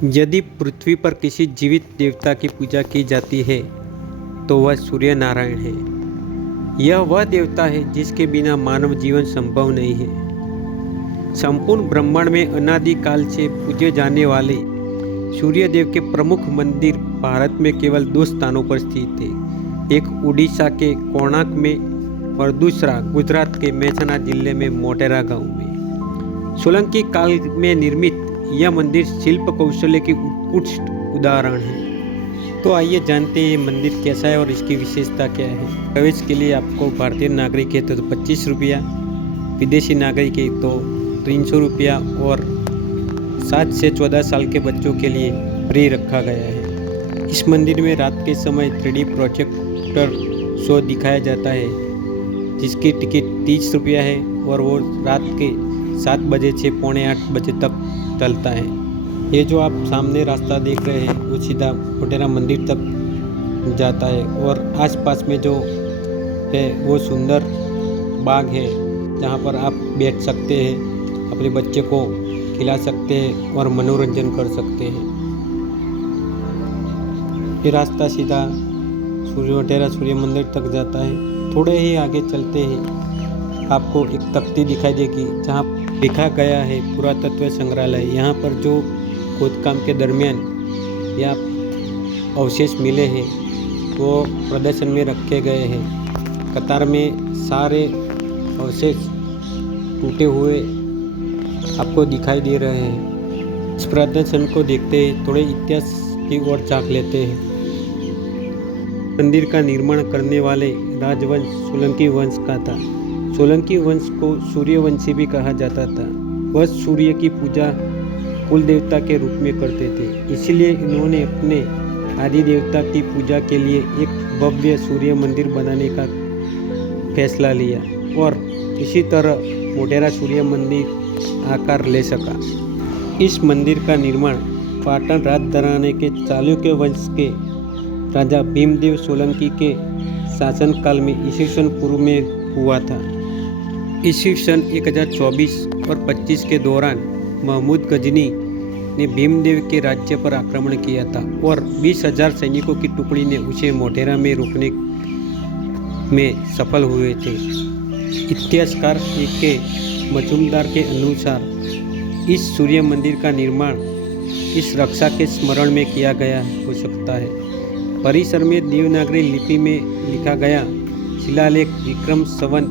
यदि पृथ्वी पर किसी जीवित देवता की पूजा की जाती है तो वह सूर्य नारायण है। यह वह देवता है जिसके बिना मानव जीवन संभव नहीं है। संपूर्ण ब्रह्मांड में अनादि काल से पूजे जाने वाले सूर्य देव के प्रमुख मंदिर भारत में केवल दो स्थानों पर स्थित है। एक उड़ीसा के कोणार्क में और दूसरा गुजरात के मेहसाणा जिले में मोटेरा गांव में। सोलंकी काल में निर्मित यह मंदिर शिल्प कौशल्य की उत्कृष्ट उदाहरण है। तो आइए जानते हैं ये मंदिर कैसा है और इसकी विशेषता क्या है। प्रवेश के लिए आपको भारतीय नागरिक है तो 25 रुपया, विदेशी नागरिक है तो 300 रुपया और 7 से 14 साल के बच्चों के लिए फ्री रखा गया है। इस मंदिर में रात के समय 3D प्रोजेक्टर शो दिखाया जाता है जिसकी टिकट 30 रुपया है और वो रात के 7 बजे से पौने 8 बजे तक चलता है। ये जो आप सामने रास्ता देख रहे हैं वो सीधा मोटेरा मंदिर तक जाता है और आसपास में जो है वो सुंदर बाग है जहाँ पर आप बैठ सकते हैं, अपने बच्चे को खिला सकते हैं और मनोरंजन कर सकते हैं। ये रास्ता सीधा मोटेरा सूर्य मंदिर तक जाता है। थोड़े ही आगे चलते हैं आपको एक तख्ती दिखाई देगी जहाँ लिखा गया है पुरातत्व संग्रहालय। यहाँ पर जो खोदकाम के दरमियान या अवशेष मिले हैं वो प्रदर्शन में रखे गए हैं। कतार में सारे अवशेष टूटे हुए आपको दिखाई दे रहे हैं। इस प्रदर्शन को देखते ही थोड़े इतिहास की ओर झांक लेते हैं। मंदिर का निर्माण करने वाले राजवंश सोलंकी वंश का था। सोलंकी वंश को सूर्यवंशी भी कहा जाता था। वह सूर्य की पूजा कुल देवता के रूप में करते थे, इसलिए इन्होंने अपने आदि देवता की पूजा के लिए एक भव्य सूर्य मंदिर बनाने का फैसला लिया और इसी तरह मोटेरा सूर्य मंदिर आकार ले सका। इस मंदिर का निर्माण पाटन राजघराने के चालुक्य वंश के राजा भीमदेव सोलंकी के शासनकाल में ईस्वी पूर्व में हुआ था। ईस्वी सन 1024 और 25 के दौरान महमूद गजनी ने भीमदेव के राज्य पर आक्रमण किया था और 20,000 सैनिकों की टुकड़ी ने उसे मोटेरा में रोकने में सफल हुए थे। इतिहासकार के मजूमदार के अनुसार इस सूर्य मंदिर का निर्माण इस रक्षा के स्मरण में किया गया हो सकता है। परिसर में देवनागरी लिपि में लिखा गया शिलालेख विक्रम संवत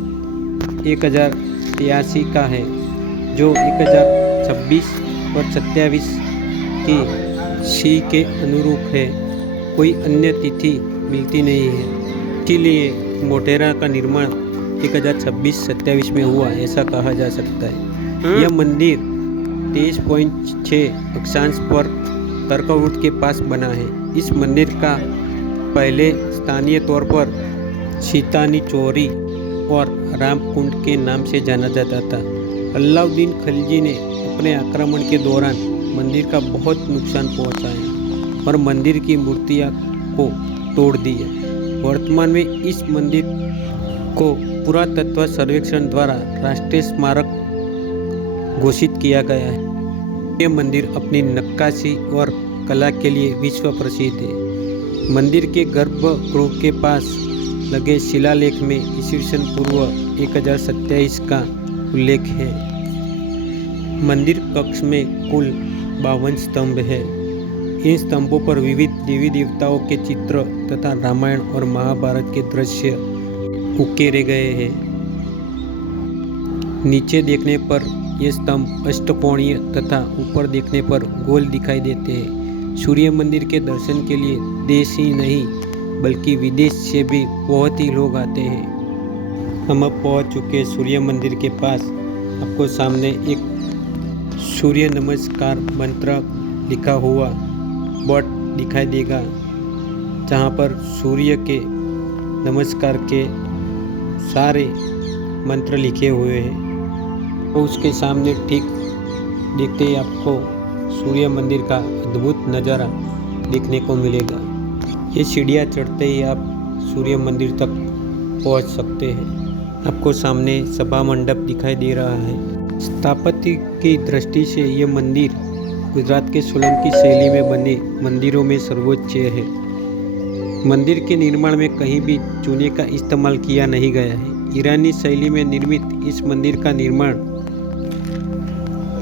1083 का है जो 1026 और 27 की सी के अनुरूप है। कोई अन्य तिथि मिलती नहीं है, इसीलिए मोटेरा का निर्माण 1026-27 में हुआ ऐसा कहा जा सकता है। यह मंदिर 23.6 अक्षांश पर कर्कवृत्त के पास बना है। इस मंदिर का पहले स्थानीय तौर पर सीतानी चौरी और रामकुंड के नाम से जाना जाता था। अलाउद्दीन खिलजी ने अपने आक्रमण के दौरान मंदिर का बहुत नुकसान पहुंचाया और मंदिर की मूर्तियां को तोड़ दिया। वर्तमान में इस मंदिर को पुरातत्व सर्वेक्षण द्वारा राष्ट्रीय स्मारक घोषित किया गया है। यह मंदिर अपनी नक्काशी और कला के लिए विश्व प्रसिद्ध है। मंदिर के गर्भगृह के पास लगे शिलालेख में ईस्वी पूर्व 1027 का उल्लेख है। मंदिर कक्ष में कुल 52 स्तंभ है। इन स्तंभों पर विविध देवी देवताओं के चित्र तथा रामायण और महाभारत के दृश्य उकेरे गए हैं। नीचे देखने पर ये स्तंभ अष्टकोणीय तथा ऊपर देखने पर गोल दिखाई देते हैं। सूर्य मंदिर के दर्शन के लिए देश ही नहीं बल्कि विदेश से भी बहुत ही लोग आते हैं। हम अब पहुंच चुके सूर्य मंदिर के पास। आपको सामने एक सूर्य नमस्कार मंत्र लिखा हुआ बोर्ड दिखाई देगा जहां पर सूर्य के नमस्कार के सारे मंत्र लिखे हुए हैं। तो उसके सामने ठीक देखते ही आपको सूर्य मंदिर का अद्भुत नज़ारा देखने को मिलेगा। ये सीढ़ियाँ चढ़ते ही आप सूर्य मंदिर तक पहुंच सकते हैं। आपको सामने सभा मंडप दिखाई दे रहा है। स्थापत्य की दृष्टि से ये मंदिर गुजरात के सोलंकी शैली में बने मंदिरों में सर्वोच्च है। मंदिर के निर्माण में कहीं भी चूने का इस्तेमाल किया नहीं गया है। ईरानी शैली में निर्मित इस मंदिर का निर्माण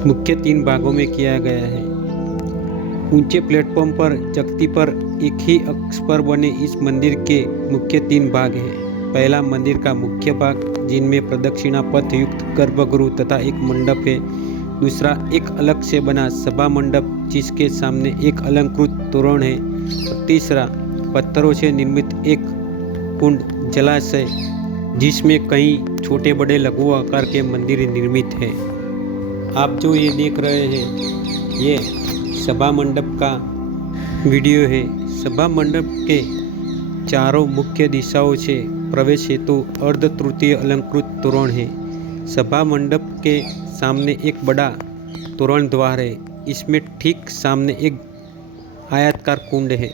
मुख्य 3 भागों में किया गया है। ऊंचे प्लेटफॉर्म पर चकती पर एक ही अक्ष पर बने इस मंदिर के मुख्य 3 भाग हैं। पहला मंदिर का मुख्य भाग, जिनमें प्रदक्षिणा पथ युक्त गर्भगृह तथा एक मंडप है। दूसरा एक अलग से बना सभा मंडप, जिसके सामने एक अलंकृत तोरण है। और तीसरा पत्थरों से निर्मित एक कुंड जलाशय, जिसमें कई छोटे बड़े लघु आकार के मंदिर निर्मित है। आप जो ये देख रहे हैं, ये सभा मंडप का वीडियो है। सभा मंडप के चारों मुख्य दिशाओं से प्रवेश हेतु अर्ध तृतीय अलंकृत तोरण है। सभा मंडप के सामने एक बड़ा तोरण द्वार है। इसमें ठीक सामने एक आयताकार कुंड है।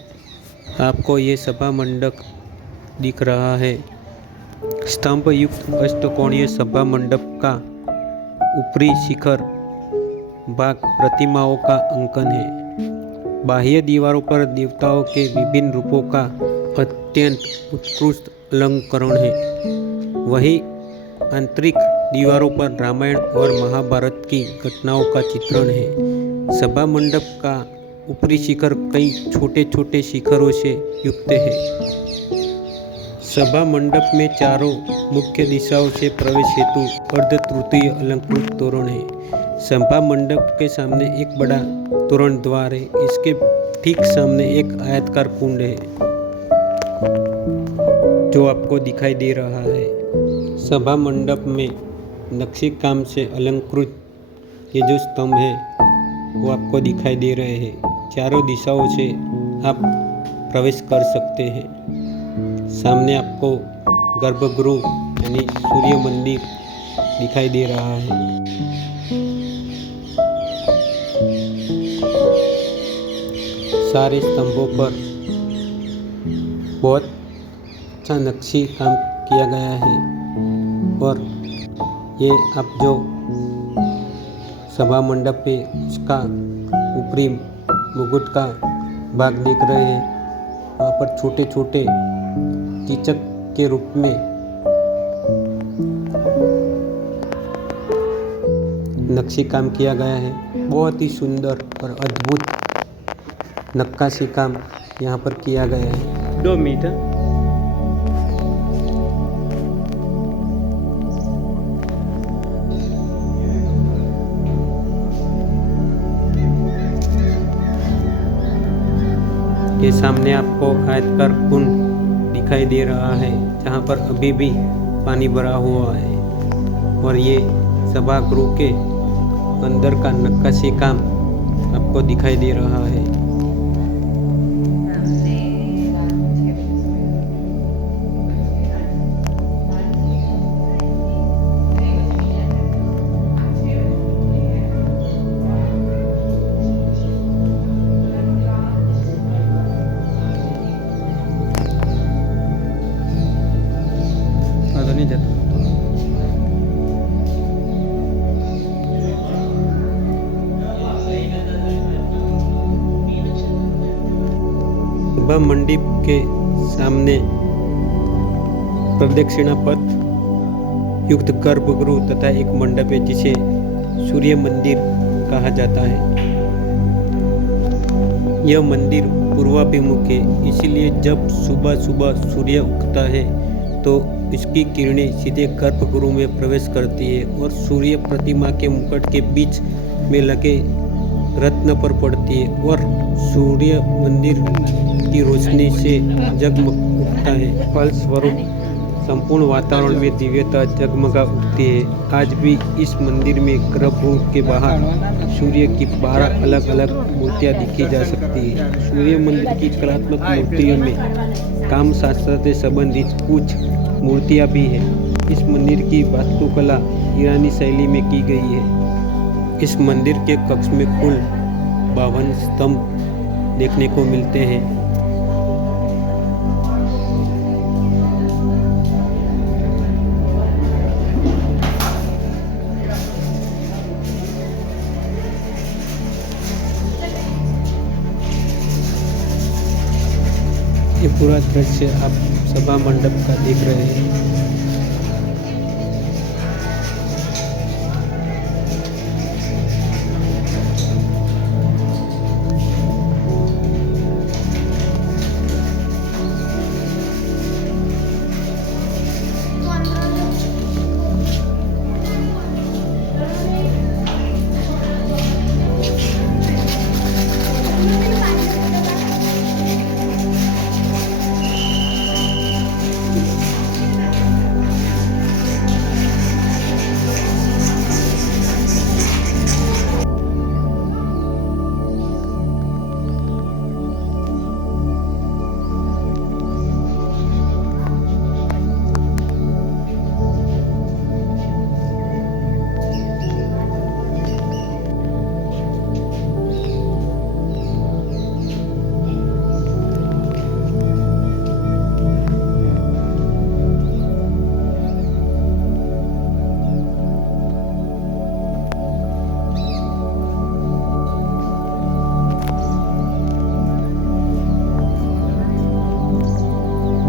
आपको ये सभा मंडप दिख रहा है। स्तंभ युक्त अष्टकोणीय सभा मंडप का ऊपरी शिखर भाग प्रतिमाओं का अंकन है। बाह्य दीवारों पर देवताओं के विभिन्न रूपों का अत्यंत उत्कृष्ट अलंकरण है। वहीं आंतरिक दीवारों पर रामायण और महाभारत की घटनाओं का चित्रण है। सभा मंडप का ऊपरी शिखर कई छोटे छोटे शिखरों से युक्त है। सभा मंडप में चारों मुख्य दिशाओं से प्रवेश हेतु अर्ध तृतीय अलंकृत तोरण है। सभा मंडप के सामने एक बड़ा तोरण द्वार है। इसके ठीक सामने एक आयताकार कुंड है, जो आपको दिखाई दे रहा है। सभा मंडप में नक्शी काम से अलंकृत ये जो स्तंभ है, वो आपको दिखाई दे रहे हैं। चारों दिशाओं से आप प्रवेश कर सकते हैं। सामने आपको गर्भगृह यानी सूर्य मंदिर दिखाई दे रहा है। सारे स्तंभों पर बहुत अच्छा नक्शी काम किया गया है। और ये आप जो सभा मंडप पे उसका ऊपरी मुकुट का भाग देख रहे हैं, वहाँ पर छोटे छोटे कीचक के रूप में नक्शी काम किया गया है। बहुत ही सुंदर और अद्भुत नक्काशी काम यहाँ पर किया गया है। 2 मीटर ये सामने आपको आयताकार कुंड दिखाई दे रहा है, जहाँ पर अभी भी पानी भरा हुआ है। और ये सभागृह के अंदर का नक्काशी काम आपको दिखाई दे रहा है। नहीं जाता। सभा मंडप के सामने प्रदक्षिणा पथ युक्त गर्भगृह तथा एक मंडप है, जिसे सूर्य मंदिर कहा जाता है। यह मंदिर पूर्वाभिमुख है, इसीलिए जब सुबह सुबह सूर्य उगता है तो इसकी किरणें सीधे गर्भगृह में प्रवेश करती है और सूर्य प्रतिमा के मुकुट के बीच में लगे रत्न पर पड़ती है और सूर्य मंदिर की रोशनी से जगमग उठता है। फलस्वरूप संपूर्ण वातावरण में दिव्यता जगमगा उठती है। आज भी इस मंदिर में गर्भगृह के बाहर सूर्य की 12 अलग अलग मूर्तियां दिखी जा सकती है। सूर्य मंदिर की कलात्मक मूर्तियों में काम शास्त्र से संबंधित कुछ मूर्तियां भी है। इस मंदिर की वास्तुकला ईरानी शैली में की गई है। इस मंदिर के कक्ष में कुल 52 स्तंभ देखने को मिलते हैं। ये पूरा दृश्य आप सभा मंडप का देख रहे हैं।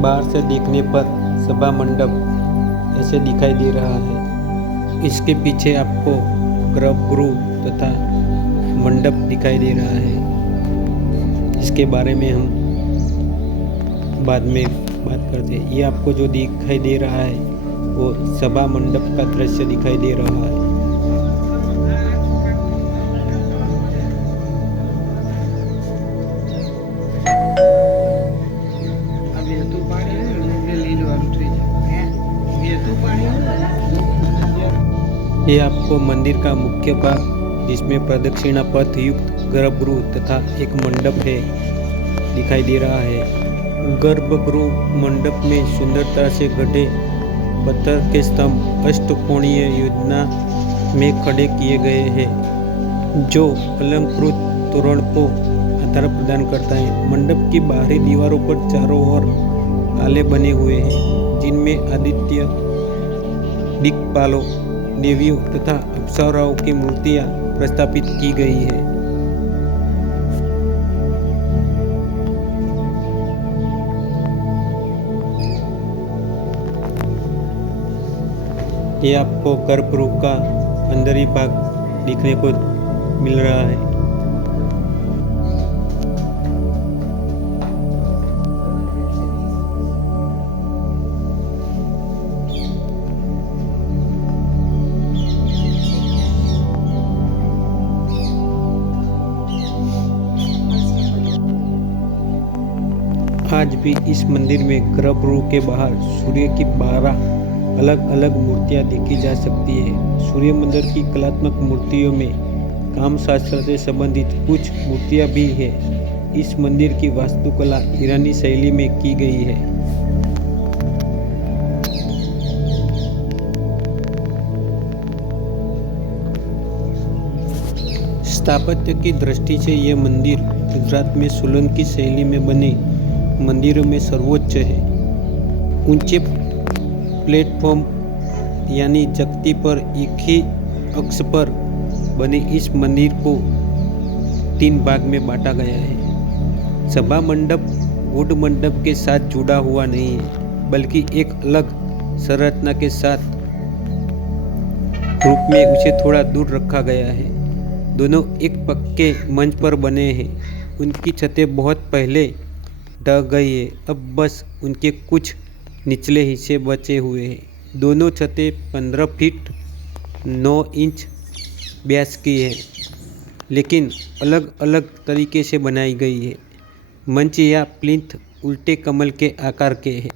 बाहर से देखने पर सभा मंडप ऐसे दिखाई दे रहा है। इसके पीछे आपको गर्भगृह तथा मंडप दिखाई दे रहा है, जिसके बारे में हम बाद में बात करते हैं। ये आपको जो दिखाई दे रहा है वो सभा मंडप का दृश्य दिखाई दे रहा है। ये आपको मंदिर का मुख्य भाग, जिसमें प्रदक्षिणा पथ युक्त गर्भगृह तथा एक मंडप है, दिखाई दे रहा है। गर्भगृह मंडप में सुंदरता से गढ़े पत्थर के स्तंभ अष्टकोणीय योजना में खड़े किए गए हैं, जो अलंकृत तोरण को आधार प्रदान करता है। मंडप की बाहरी दीवारों पर चारों ओर आले बने हुए हैं, जिनमें आदित्य, दिक्पालों, देवियों तथा अप्सराओं की मूर्तियां प्रस्थापित की गई है। ये आपको गर्भगृह का अंदरी भाग दिखने को मिल रहा है। आज भी इस मंदिर में गर्भगृह के बाहर सूर्य की 12 अलग अलग मूर्तियां देखी जा सकती है। सूर्य मंदिर की कलात्मक मूर्तियों में कामशास्त्र से संबंधित कुछ मूर्तियां भी है। इस मंदिर की वास्तुकला ईरानी शैली में की गई है। स्थापत्य की दृष्टि से यह मंदिर गुजरात में सोलंकी शैली में बने मंदिरों में सर्वोच्च है। ऊंचे प्लेटफॉर्म यानी चकती पर एक ही अक्ष पर बने इस मंदिर को 3 भाग में बांटा गया है। सभा मंडप गुड़ मंडप के साथ जुड़ा हुआ नहीं है, बल्कि एक अलग संरचना के साथ रूप में उसे थोड़ा दूर रखा गया है। दोनों एक पक्के मंच पर बने हैं। उनकी छतें बहुत पहले ढह गई है, अब बस उनके कुछ निचले हिस्से बचे हुए हैं। दोनों छतें 15 फीट 9 इंच व्यास की है, लेकिन अलग अलग तरीके से बनाई गई है। मंच या प्लिंथ उल्टे कमल के आकार के है।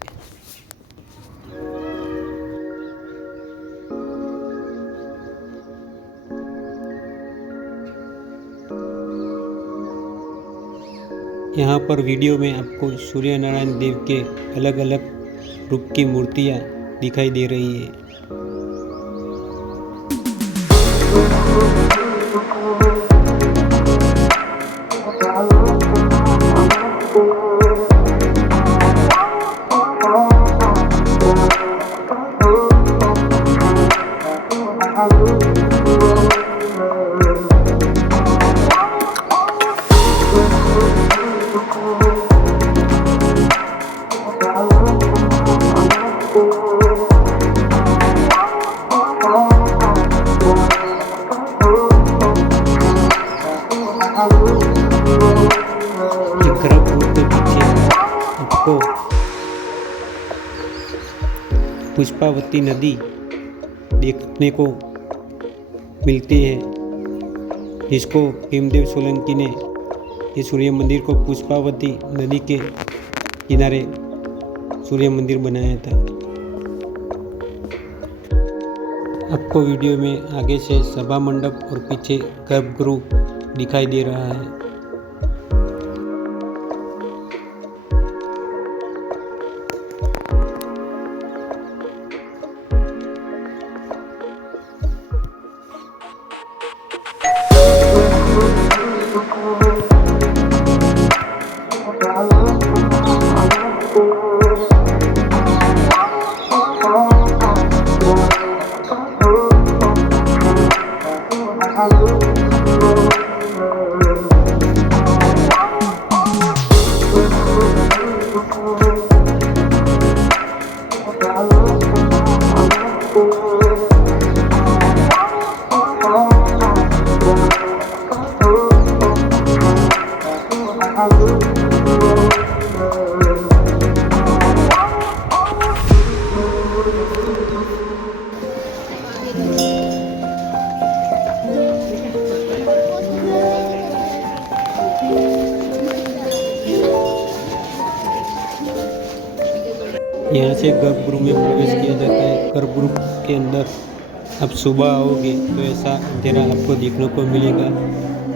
यहाँ पर वीडियो में आपको सूर्य नारायण देव के अलग अलग रूप की मूर्तियाँ दिखाई दे रही है। गर्भगृह के पीछे आपको पुष्पावती नदी देखने को मिलती है, जिसको भीमदेव सोलंकी ने ये सूर्य मंदिर को पुष्पावती नदी के किनारे सूर्य मंदिर बनाया था। आपको वीडियो में आगे से सभा मंडप और पीछे गर्भगृह दिखाई दे रहा है। यहाँ से गर्भगृह में प्रवेश किया जाता है। गर्भगृह के अंदर आप सुबह आओगे तो ऐसा अंधेरा आपको देखने को मिलेगा।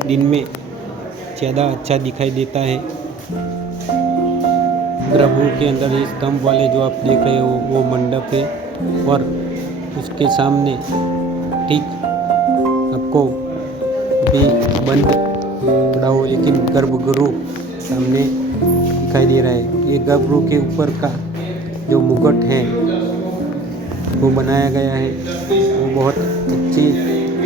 दिन में ज़्यादा अच्छा दिखाई देता है। गर्भगृह के अंदर ये स्तंभ वाले जो आप देख रहे हो वो मंडप है, और उसके सामने ठीक आपको भी बंद पड़ा हो लेकिन गर्भगृह सामने दिखाई दे रहा है। ये गर्भगृह के ऊपर का जो मुकुट है वो बनाया गया है, वो बहुत अच्छी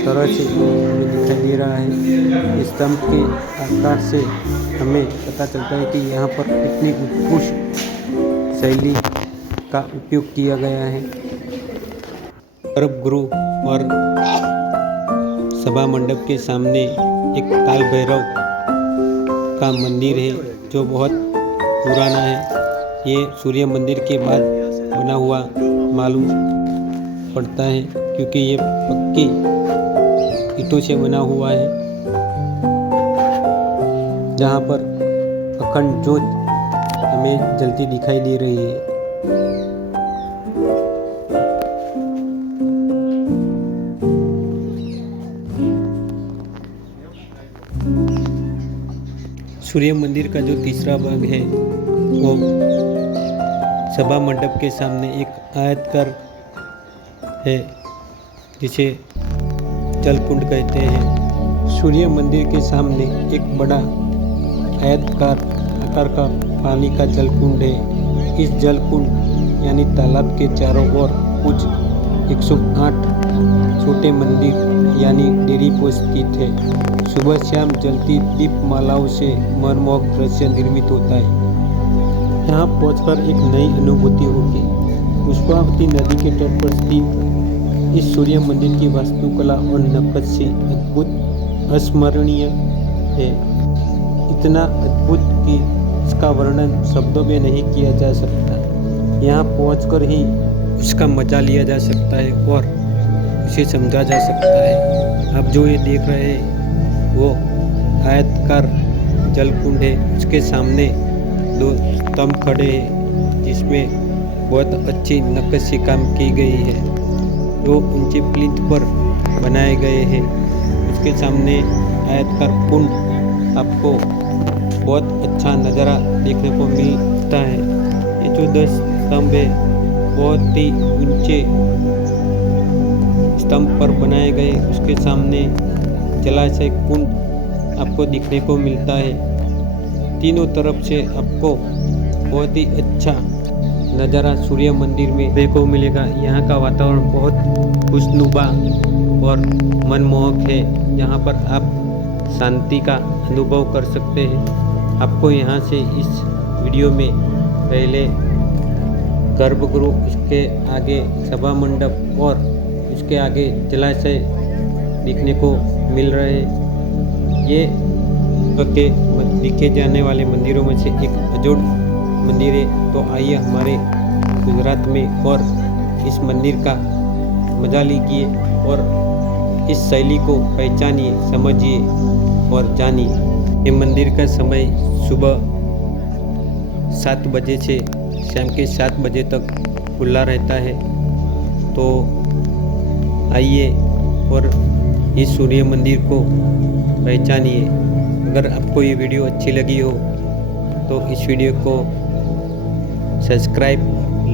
तरह से हमें दिखाई दे रहा है। इस स्तंभ के आकार से हमें पता चलता है कि यहाँ पर कितनी उत्कृष्ट शैली का उपयोग किया गया है। गर्भगृह और सभा मंडप के सामने एक काल भैरव का मंदिर है जो बहुत पुराना है। ये सूर्य मंदिर के बाद बना हुआ मालूम पड़ता है, क्योंकि ये पक्की ईंटों से बना हुआ है, जहाँ पर अखंड ज्योत हमें जलती दिखाई दे रही है। सूर्य मंदिर का जो तीसरा भाग है वो सभा मंडप के सामने एक आयताकार है, जिसे जलकुंड कहते हैं। सूर्य मंदिर के सामने एक बड़ा आयताकार आकार का पानी का जलकुंड है। इस जलकुंड यानी तालाब के चारों ओर कुछ 108 छोटे मंदिर यानी डेरी पोस्ट स्थित है। सुबह शाम जलती दीप मालाओं से मनमोहक दृश्य निर्मित होता है। यहाँ पहुंचकर एक नई अनुभूति होगी। पुष्पावती नदी के तट पर स्थित इस सूर्य मंदिर की वास्तुकला और नक्काशी अद्भुत अस्मरणीय है। इतना अद्भुत कि इसका वर्णन शब्दों में नहीं किया जा सकता। यहाँ पहुंचकर ही इसका मजा लिया जा सकता है और उसे समझा जा सकता है। आप जो ये देख रहे हैं वो आयताकार जलकुंड है। उसके सामने 2 स्तंभ खड़े हैं जिसमें बहुत अच्छी नक्काशी काम की गई है, जो ऊंचे प्लिंथ पर बनाए गए हैं। उसके सामने आयताकार कुंड आपको बहुत अच्छा नज़ारा देखने को मिलता है। ये जो 10 स्तंभ है बहुत ही ऊंचे स्तंभ पर बनाए गए। उसके सामने जलाशय कुंड आपको दिखने को मिलता है। तीनों तरफ से आपको बहुत ही अच्छा नज़ारा सूर्य मंदिर में देखने को मिलेगा। यहाँ का वातावरण बहुत खुशनुमा और मनमोहक है। यहाँ पर आप शांति का अनुभव कर सकते हैं। आपको यहाँ से इस वीडियो में पहले गर्भगृह, उसके आगे सभा मंडप और उसके आगे जलाशय दिखने को मिल रहे हैं। ये के देखे जाने वाले मंदिरों में से एक अजोड़ मंदिर है। तो आइए हमारे गुजरात में और इस मंदिर का मजा लीजिए और इस शैली को पहचानिए, समझिए और जानिए। ये मंदिर का समय सुबह 7 बजे से शाम के 7 बजे तक खुला रहता है। तो आइए और इस सूर्य मंदिर को पहचानिए। अगर आपको ये वीडियो अच्छी लगी हो तो इस वीडियो को सब्सक्राइब,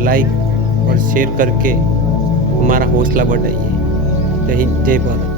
लाइक और शेयर करके हमारा हौसला बढ़ाइए। जय हिंद, जय भारत।